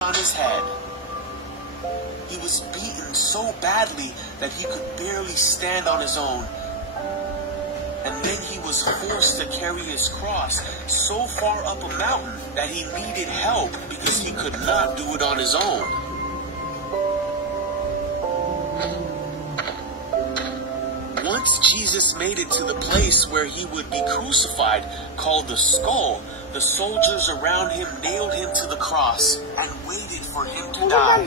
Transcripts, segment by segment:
on his head. He was beaten so badly that he could barely stand on his own. And then he was forced to carry his cross so far up a mountain that he needed help because he could not do it on his own. Once Jesus made it to the place where he would be crucified, called the skull, the soldiers around him nailed him to the cross and waited for him to die.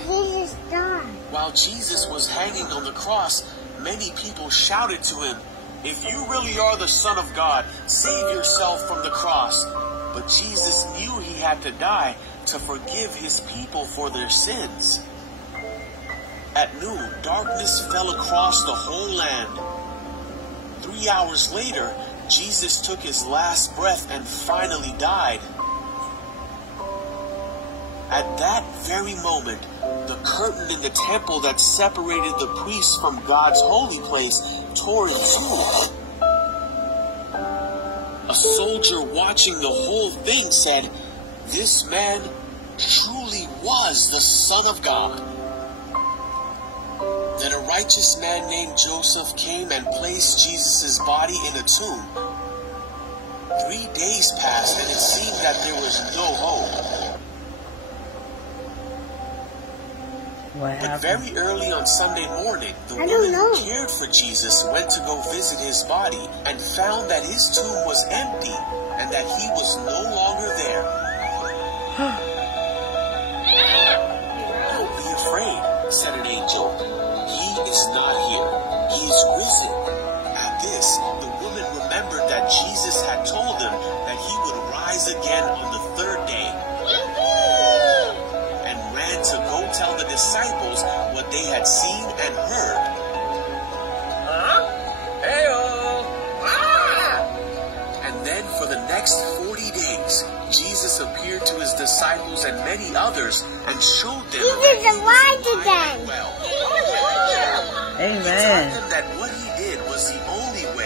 While Jesus was hanging on the cross, many people shouted to him, "If you really are the Son of God, save yourself from the cross." But Jesus knew he had to die to forgive his people for their sins. At noon, darkness fell across the whole land. 3 hours later, Jesus took his last breath and finally died. At that very moment, the curtain in the temple that separated the priests from God's holy place tore in two. A soldier watching the whole thing said, "This man truly was the Son of God." Then a righteous man named Joseph came and placed Jesus' body in a tomb. 3 days passed and it seemed that there was no hope. But very early on Sunday morning, the woman who cared for Jesus went to go visit his body and found that his tomb was empty and that he was no longer there. "Don't be afraid," said an angel. "He is not here. He is risen." At this, the woman remembered that Jesus had told them that he would rise again on the third day, and ran to go tell the disciples what they had seen and heard. And then for the next 40 days, Jesus appeared to his disciples and many others and showed them that he was alive and well. Amen. He told them that